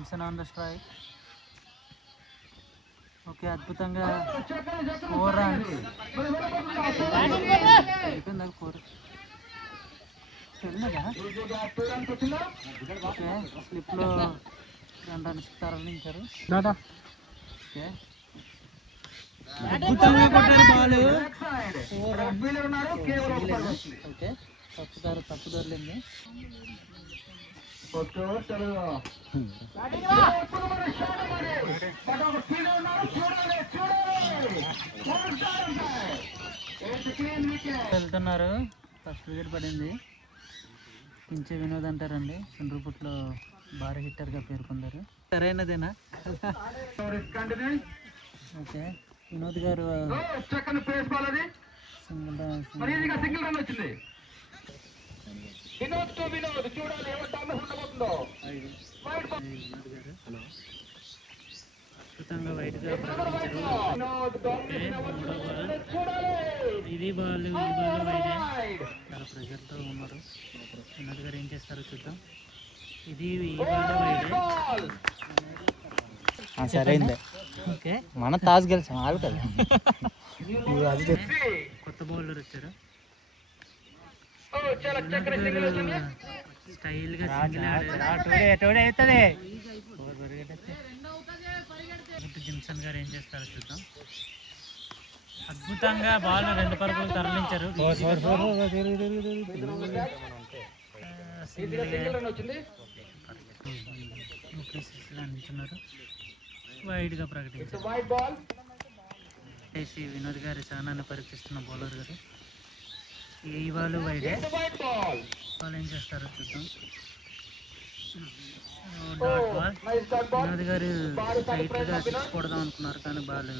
Jimson on the strike. Okay, అద్భుతంగా 4 runs. అయిపోయిందా 4? Okay, స్లిప్లో 2 runs తరలించారు. ఓకే, అద్భుతంగా కొట్టారు బాల్. 4 రన్స్. ఓకే, తప్పు దొరికింది. వెళ్తున్నారు. ఫస్ట్ వికెట్ పడింది. పించే వినోద్ అంటారండి, చంద్రపుట్లో భారీ హిట్టర్గా పేర్కొన్నారు. సరైనదేనా? ఓకే, వినోద్ గారు సింగిల్ రన్ వచ్చింది. అద్భుతంగా వైట్గా ఇది బాల్ వైడే. చాలా ప్రెషర్తో ఉన్నారు. వినోద్ గారు ఏం చేస్తారో చూద్దాం. ఇది ఈ బాల్ వైడే. సరైంది. ఓకే, మన తాజ్ గెలిచాం ఆలు కదా. కొత్త బౌలర్ వచ్చారు. స్టైల్గా జిమ్సన్ గారు ఏం చేస్తారో చూద్దాం. అద్భుతంగా బాల్ 2 పరుగులు తరలించారు. అందించున్నారు. వైడ్గా ప్రకటించారు. వినోద్ గారి సహనాన్ని పరీక్షిస్తున్న బౌలర్ గారు. ఈ బాల్ వైడే. బాల్ ఏం చేస్తారో చూద్దాం. Dot ball. వినోద్ గారు టైట్గా 6 కొడదాం అనుకున్నారు, కానీ బాల్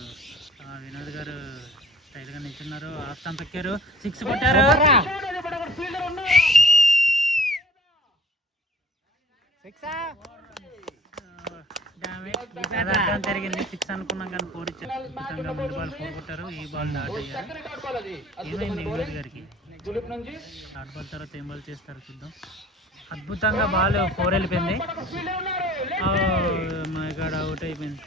వినోద్ గారు టైట్గా నిల్చున్నారు. ఆఫ్ స్టంప్ ఎక్కారు, 6 కొట్టారు. జరిగింది. 6 అనుకున్నాం కానీ 4 ఇచ్చారు. అద్భుతంగా ముందు బాల్ 4 కొట్టారు. ఈ బాల్ డాట్ అయ్యారు. ఏమైంది వినోద్ గారికి? డాట్ బాల్ తర్వాత ఏం బాల్ చేస్తారో చూద్దాం. అద్భుతంగా బాల్ 4 వెళ్ళిపోయింది. ఇక్కడ అవుట్ అయిపోయింది.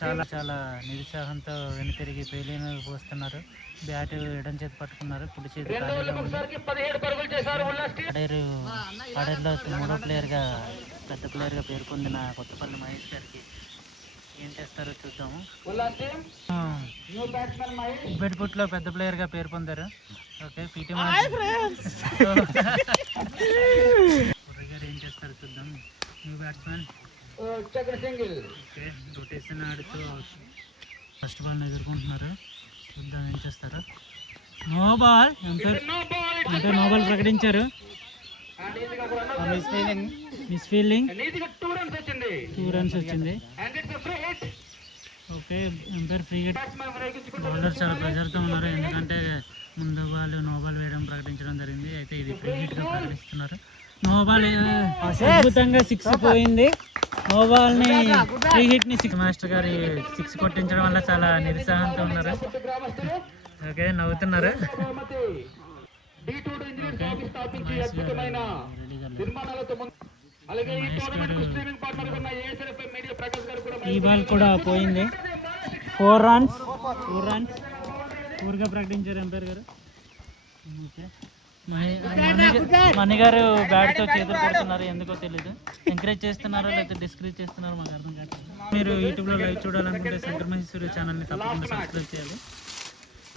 చాలా చాలా నిరుత్సాహంతో వెనుతిరిగి పేలిన పోస్తున్నారు. బ్యాట్ ఎడం చేతి పట్టుకున్నారు, కుడి చేతి ఆర్డర్లో 3వ ప్లేయర్గా పెద్ద ప్లేయర్గా పేర్కొందిన కొత్తపల్లి మహేష్ గారికి ఏం చేస్తారో చూద్దాము. బెడ్పుట్లో పెద్ద ప్లేయర్గా పేరు పొందారు. ఓకే, పీటీ గారు ఏం చేస్తారో చూద్దాం. New batsmen. ఓకే, రొటేషన్ ఆడుతూ ఫస్ట్ బాల్ని ఎదుర్కొంటున్నారు. చూద్దాం ఏం చేస్తారు. No ball. అంటే నో బాల్ ప్రకటించారు. Miss fielding. 2 రన్స్ వచ్చింది. Okay, umpire free hit. Bowler చాలా ప్రెజర్తో ఉన్నారు, ఎందుకంటే ముందు బాల్ నో బాల్ వేయడం ప్రకటించడం జరిగింది. అయితే ఇది ఫ్రీ హిట్గా ప్రకటిస్తున్నారు. No ball. అద్భుతంగా 6 పోయింది. నో బాల్ని ఫ్రీ హిట్ని 6 మాస్టర్ గారి 6 కొట్టించడం వల్ల చాలా నిరుత్సాహంతో ఉన్నారు. ఓకే, నవ్వుతున్నారు. ఈ బాల్ కూడా పోయింది. 4 రన్స్. ఊరుగా ప్రకటించారు ఎంపైర్ గారు. ఓకే, మణి గారు బ్యాట్తో చేతులు కొడుతున్నారు, ఎందుకో తెలీదు. ఎంకరేజ్ చేస్తున్నారో లేకపోతే డిస్కరేజ్ చేస్తున్నారో మాకు అర్థం కాదు. మీరు యూట్యూబ్లో లైవ్ చూడాలనుకుంటే శంకర్ మహేశ్వరి ఛానల్ని తప్పకుండా సబ్స్క్రైబ్ చేయాలి.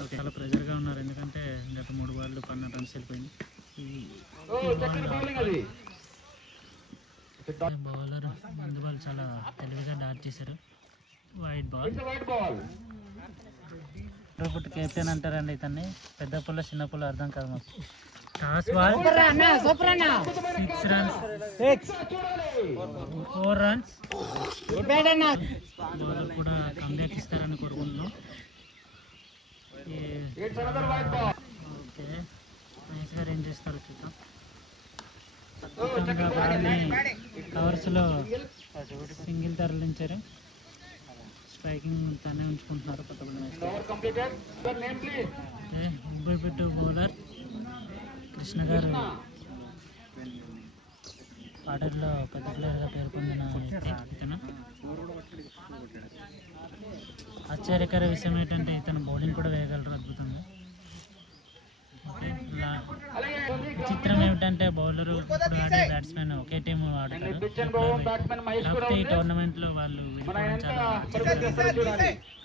ఓకే, చాలా ప్రెజర్గా ఉన్నారు, ఎందుకంటే గత 3 బాళ్ళు 12 రన్స్ వెళ్ళిపోయింది. బౌలర్ ముందు బాల్ చాలా తెలివిగా డాట్ చేశారు. White ball. ఇప్పుడు కెప్టెన్ అంటారండి ఇతన్ని. పెద్ద పుల్ల చిన్న పుల్ల అర్థం కాదు మాకు. Toss ball. 6 runs. 4 runs. Bowler కూడా కంబ్యాక్ ఇస్తారని కోరుకుంటున్నాం. ఓకే, మహేష్ గారు ఏం చేస్తారో చూద్దాం. అద్భుతంగా బాల్ని కవర్స్లో సింగిల్ తరలించారు. స్ట్రైకింగ్ తనే ఉంచుకుంటున్నారు కొత్తపల్లి మహేష్. పెట్టు బౌలర్ కృష్ణ గారు ఆర్డర్లో పెద్ద ప్లేయర్గా పేరు పొందిన వ్యక్తి ఇతను. ఆశ్చర్యకర విషయం ఏంటంటే ఇతను బౌలింగ్ కూడా వేయగలరు అద్భుతంగా. విచిత్రం ఏమిటంటే బౌలరు ఇప్పుడు ఆడే బ్యాట్స్మెన్ ఒకే టీం ఆడతారు. కాకపోతే ఈ టోర్నమెంట్లో వాళ్ళు విడిపోవడం చాలా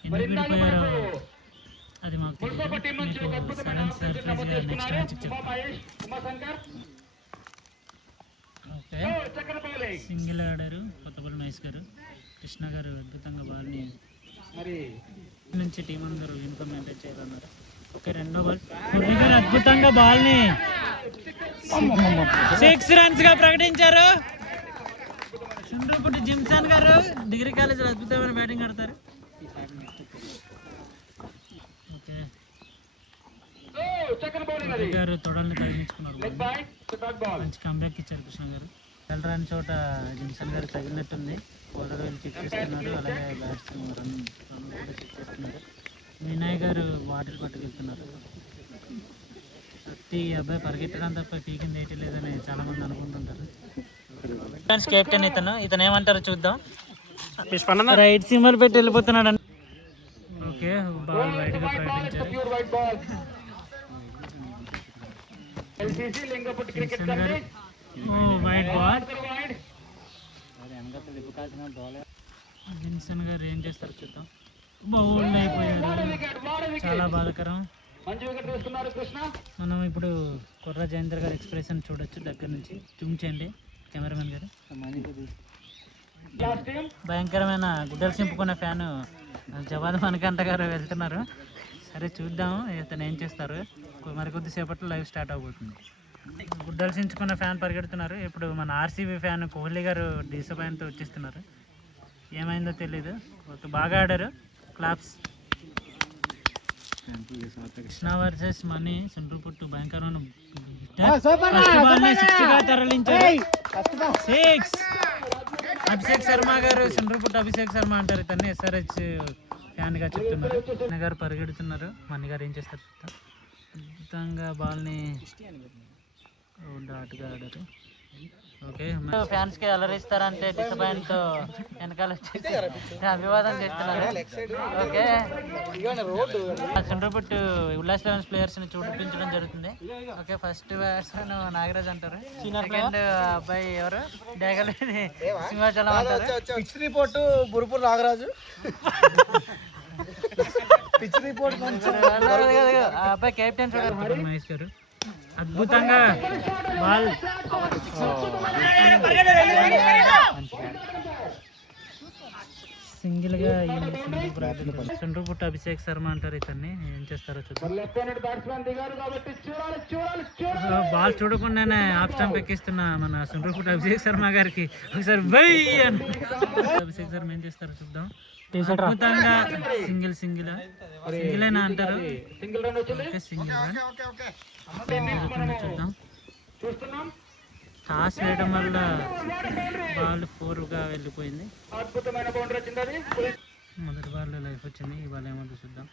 ఎందుకు విడిపోయారో అది మాకు తెలియదు. మీకు సడన్ సర్ప్రైజ్గా నెక్స్ట్ మ్యాచ్కి చెప్తాను. ఓకే, సింగిల్ ఆడారు కొత్తపల్లి మహేష్ గారు. కృష్ణ గారు అద్భుతంగా బాల్ని నుంచి టీం అందరూ యూనిఫామ్ మెయింటైన్ చేయాలన్నారు. ఓకే, రెండో బాల్ మురళి గారు అద్భుతంగా బాల్ని 6 రన్స్గా ప్రకటించారు. సుండ్రపుట్టి జిమ్సన్ గారు డిగ్రీ కాలేజీలో అద్భుతమైన బ్యాటింగ్ ఆడతారు. ఓకే, మురళి గారు తొడల్ని తగిలించుకున్నారు. మంచి కంబ్యాక్ ఇచ్చారు కృష్ణ గారు. వెళ్ళరాని చోట జిమ్సన్ గారు తగిలినట్టుంది. బౌలర్ వెళ్ళి చెక్ చేస్తున్నారు, అలాగే బ్యాట్స్మెన్ రన్ కూడా చెక్ చేస్తున్నారు. వినయ్ గారు బాటిల్ పట్టుకెళ్తున్నారు. ఈ అబ్బాయి పరిగెట్టడం తప్ప పీకింది ఏటి లేదని చాలా మంది అనుకుంటుంటారు. కెప్టెన్ ఇతను ఏమంటారో చూద్దాం. రైట్ సింబల్ పెట్టి వెళ్ళిపోతున్నాడు. ఓకే, బాల్ వైడ్ గా ప్రకటించారు. Wide ball. జిన్సన్ గారు ఏం చేస్తారు చూద్దాం. బౌల్డ్ అయిపోయారు, చాలా బాధాకరం. మనం ఇప్పుడు కుర్ర జయేంద్ర గారి ఎక్స్ప్రెషన్ చూడొచ్చు దగ్గర నుంచి. జూమ్ చేయండి కెమెరామెన్ గారు. భయంకరమైన గుడ్డలు చింపుకున్న ఫ్యాను జవాద్ మణికంఠ గారు వెళ్తున్నారు. సరే చూద్దాం ఇతను ఏం చేస్తారు. మరికొద్ది సేపట్లో లైవ్ స్టార్ట్ అవబోతుంది. గుడ్డలు చించుకున్న ఫ్యాన్ పరిగెడుతున్నారు. ఇప్పుడు మన ఆర్సీబీ ఫ్యాన్ కోహ్లీ గారు డిసప్పాయింట్తో వచ్చేస్తున్నారు. ఏమైందో తెలీదు. బాగా ఆడారు. క్లాప్స్. కృష్ణ వర్సెస్ మనీ సుండ్రపుట్టు భయంకరమైన తరలించారు. 6. అభిషేక్ శర్మ గారు సుండ్రపుట్టు అభిషేక్ శర్మ అంటారు ఇతన్ని. ఎస్ఆర్హెచ్ ఫ్యాన్ గా చెప్తున్నారు. మణి గారు పరిగెడుతున్నారు. మణి గారు ఏం చేస్తారు చూద్దాం. అద్భుతంగా బాల్ని డాట్గా ఆడారు. ఓకే, ఫ్యాన్స్ కి అలరిస్తారంటే డిసప్పాయింట్ వెనకాల వచ్చేసి అభివాదం చేస్తున్నారు. ఓకే, సుండ్రపుట్టు ఉల్లాస్ 11 ప్లేయర్స్ ని చూపించడం జరుగుతుంది. ఓకే, ఫస్ట్ బ్యాట్స్మెన్ నాగరాజ్ అంటారు. సెకండ్ అబ్బాయి ఎవరు డేగలేని సింహాచలం అంటారు. Pitch report Burupur Nagaraju. Pitch report ఆ అబ్బాయి కెప్టెన్ చూడాలి మహేష్ గారు. అద్భుతంగా బాల్ సింగిల్ గా సుండ్రపుట్టు అభిషేక్ శర్మ అంటారు ఇతన్ని. ఏం చేస్తారో చూద్దాం. బాల్ చూడకుండానే ఆఫ్ స్టంప్ ఎక్కిస్తున్న మన సుండ్రపుట్టు అభిషేక్ శర్మ గారికి ఒకసారి బై అని అభిషేక్ శర్మ ఏం చేస్తారో చూద్దాం. అద్భుతంగా సింగిల్ అంటారు. చూద్దాం. టాస్ వేయడం వల్ల బాల్ 4గా వెళ్ళిపోయింది. మొదటి బాల్ లైఫ్ వచ్చింది. ఇవాళ ఏమంటే చూద్దాం.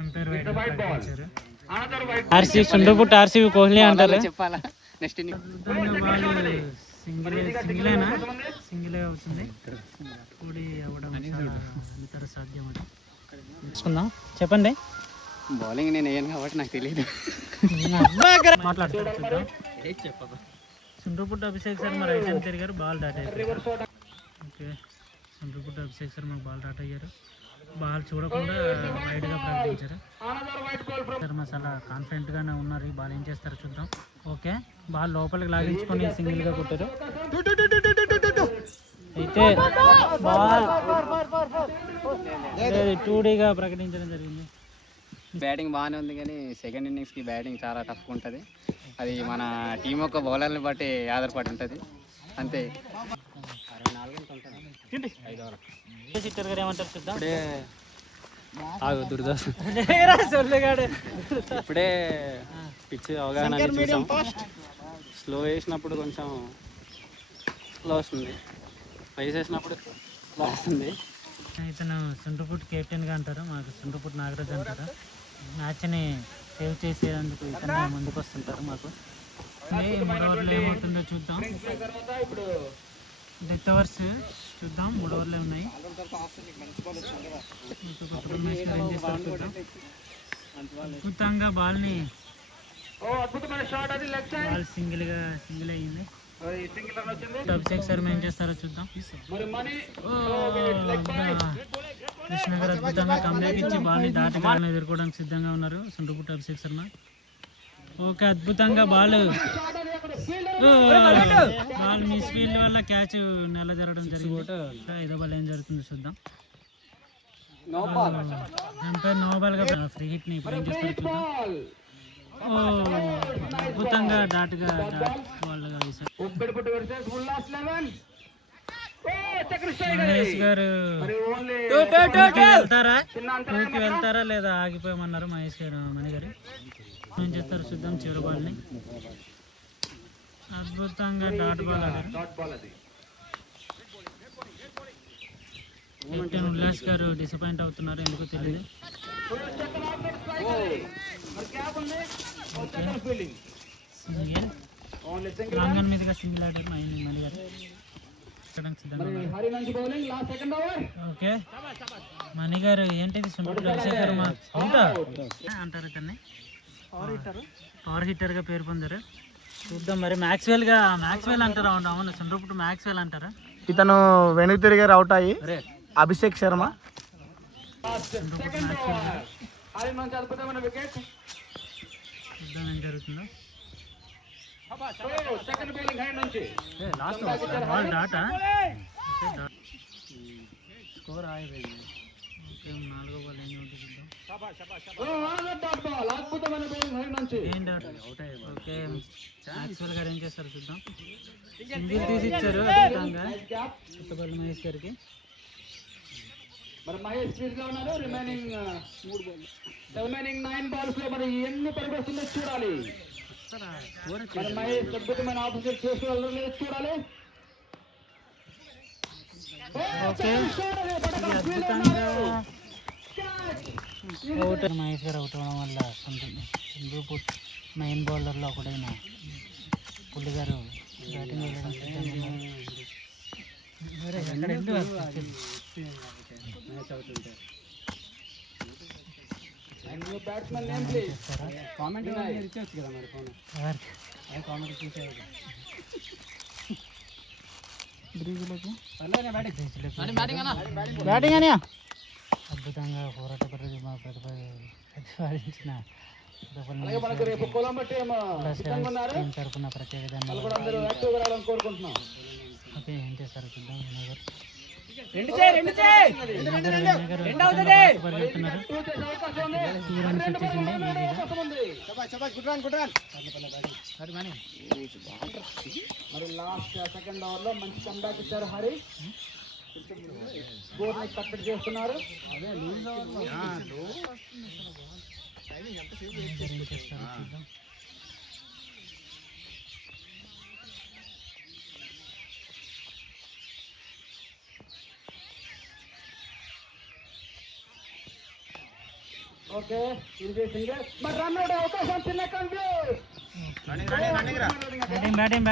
ఎంపైర్ ప్రకటించారు. సుండ్రపుట్టు ఆర్సీబీ కోహ్లీ అంటారు. బాల్ సింగిలే అవుతుంది. కూడి అవ్వడం ఇతర సాధ్యం అది. తీసుకుందాం. చెప్పండి. బౌలింగ్ నేను వేయను కాబట్టి నాకు తెలియదు. మాట్లాడుతారు చూద్దాం. సుండ్రపుట్టు అభిషేక్ శర్మ రైట్ హ్యాండ్ తిరిగారు. బాల్ డాట్ అయ్యారు. Okay, Sundraputtu Abhishek Sharma ball dot అయ్యారు. బాల్ చూడకుండా వైడ్గా ప్రకటించారు. శర్మ చాలా కాన్ఫిడెంట్గానే ఉన్నారు. ఈ బాల్ ఏం చేస్తారో చూద్దాం. ఓకే, బాల్ లోపలికి లాగించుకొని సింగిల్గా కొట్టారు. అయితే బాల్ 2Dగా ప్రకటించడం జరిగింది. బ్యాటింగ్ బాగానే ఉంది కానీ సెకండ్ ఇన్నింగ్స్కి బ్యాటింగ్ చాలా టఫ్గా ఉంటుంది. అది మన టీం యొక్క బౌలర్ని బట్టి ఆధారపడి ఉంటుంది అంతే. 64 సిట్టర్ గారు ఏమంటారు చూద్దాం. ఇప్పుడే పిచ్ అవగాహన చూసాం. స్లో వేసినప్పుడు కొంచెం స్లో వస్తుంది, రైస్ వేసినప్పుడు స్లో వస్తుంది. ఇతను సుండ్రపుట్టు కెప్టెన్గా అంటారు. మాకు సుండ్రపుట్టు నాగరాజ్ అంటారు. మ్యాచ్ని సేవ్ చేసేందుకు ఇతను ముందుకు వస్తుంటారు. మాకు వస్తుంది. 3 ఓవర్లో ఏమవుతుందో చూద్దాం. డెత్ ఓవర్స్ చూద్దాం. 3 ఓవర్లే ఉన్నాయి. రమేష్ గారు ఏం చేస్తారో చూద్దాం. అద్భుతంగా బాల్ని బాల్ సింగిల్ అయ్యింది. అభిషేక్ శర్మ ఏం చేస్తారో చూద్దాం. కృష్ణ గారు అద్భుతంగా కంబ్యాక్ ఇచ్చి బాల్ని దాటగాలను ఎదుర్కోవడానికి సిద్ధంగా ఉన్నారు. సుండ్రపుట్ట అభిషేక్ శర్మ. ఓకే, అద్భుతంగా బాల్ మిస్ ఫీల్డ్ వల్ల క్యాచ్ నెల జరగడం జరిగింది. 5వ బాల్ ఏం జరుగుతుందో చూద్దాం. ఎంపైర్ నో బాల్ గా ఫ్రీ హిట్ ని ఇప్పుడు ఏం చేస్తారో చూద్దాం. అద్భుతంగా డాట్ బాల్గా వేశారు. మహేష్ గారు వెళ్తారా లేదా ఆగిపోయామన్నారు మహేష్ గారు. మణి గారు ఏం చేస్తారు చూద్దాం. చివరి బాల్ని అద్భుతంగా డాట్ బాల్ ఆడారు. కెప్టెన్ ఉల్లాస్ గారు డిసప్పాయింట్ అవుతున్నారు, ఎందుకో తెలియదు. సింగిల్ లాంగన్ మీదుగా సింగిల్ ఆడారు మణి గారు. ఓకే, మణి గారు ఏంటిది అంటారు ఇతన్ని. పవర్ హిట్టర్ గా పేరు పొందారు. చూద్దాం మరి. మ్యాక్స్వెల్ అంటారా? అవును, సుండ్రపుట్టు మ్యాక్స్వెల్ అంటారా? ఇతను వెనుక తిరిగారు, అవుట్ అయ్యి. అభిషేక్ శర్మ చూద్దాం ఏం జరుగుతుందో. బాల్ డాటా స్కోర్ ఆగిపోయింది. ఓకే, 4వ బాల్ ఏం చూద్దాం. ఓకే, మ్యాక్స్వెల్ గారు ఏం చేస్తారు చూద్దాం. సింగిల్ తీసి ఇచ్చారు అద్భుతంగా కొత్తపల్లి మహేష్ గారికి. మరి మహేష్ ఫీల్డ్ లో ఉన్నారు. రిమైనింగ్ 9 బాల్స్ లో మరి ఎన్ని పరిగెడుతుందో చూడాలి. మరి మహేష్ అద్భుతమైన ఆఫీసర్ చేసుకోవాలో లేదో చూడాలి. మహేష్ గారు అవుట్ అవ్వడం వల్ల సుండ్రపుట్ మెయిన్ బౌలర్లో ఒకడైన పుల్లి గారు బ్యాటింగ్ వెళ్ళడం బ్యాటింగ్ అని అద్భుతంగా పోరాట ప్రతిపాదించిన తరఫున ప్రత్యేక ధన్యవాదాలు. ఓకే, ఏం చేస్తారు చూద్దాం. మరి లాస్ట్ సెకండ్ ఓవర్ లో మంచి కంబ్యాక్ ఇచ్చారు హరి. స్కోర్ ని కట్టడి చేస్తున్నారు. ఓకే, ఇది సింగిల్. మరి రన్ అవుట్ అవకాశం చిన్న కన్ఫ్యూజ్. బ్యాటింగ్